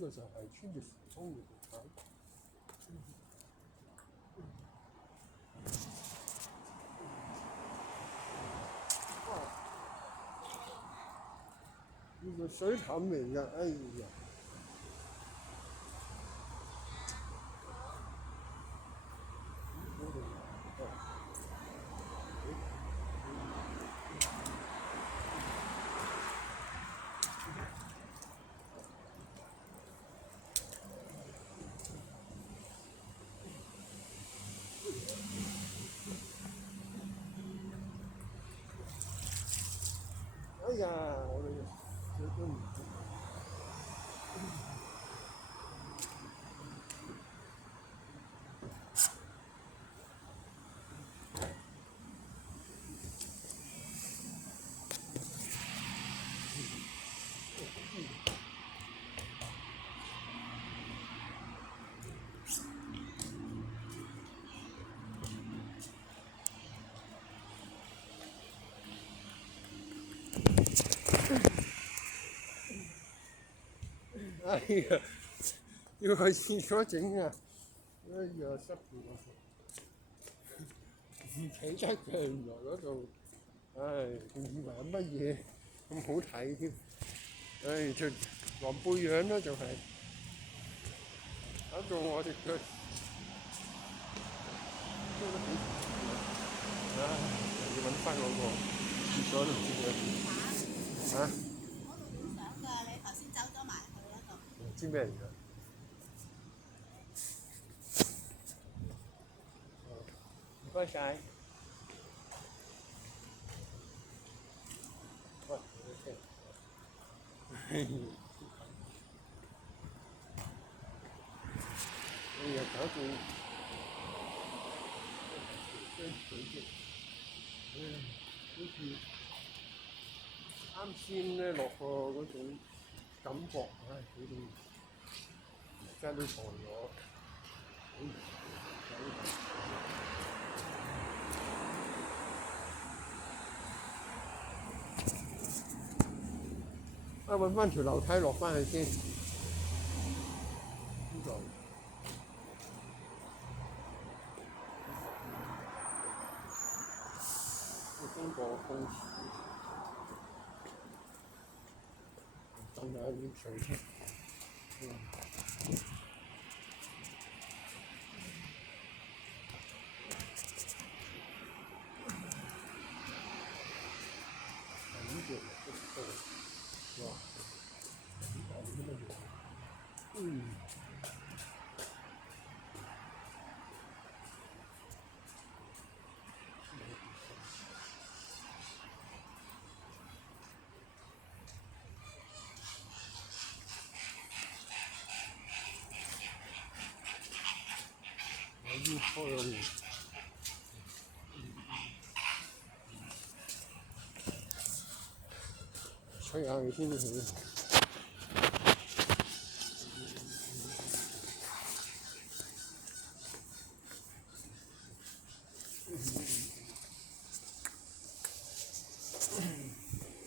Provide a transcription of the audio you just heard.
個就係穿住服裝嘅地方。呢個水潭嚟㗎，哎呀！哎呀，我哋都唔〜哎呀，要去廁所整啊！哎呀，濕住我自己得嘅，原來嗰度，唉，仲以為係乜嘢咁好睇添，唉，就黃背樣啦，就係搞到我隻腳都幾〜啊，要揾翻我個廁所都唔知點樣嚇。嗰度影相㗎，你頭先走咗埋去嗰度。唔知咩嚟㗎？唔該晒。喂，哎呀，搞到張嘴嘅，好似啱先咧落個嗰種感覺，唉，好似而家都傻咗。揾翻條樓梯落翻去先。呢度要經過公廁，等下啲水先。吹下佢先。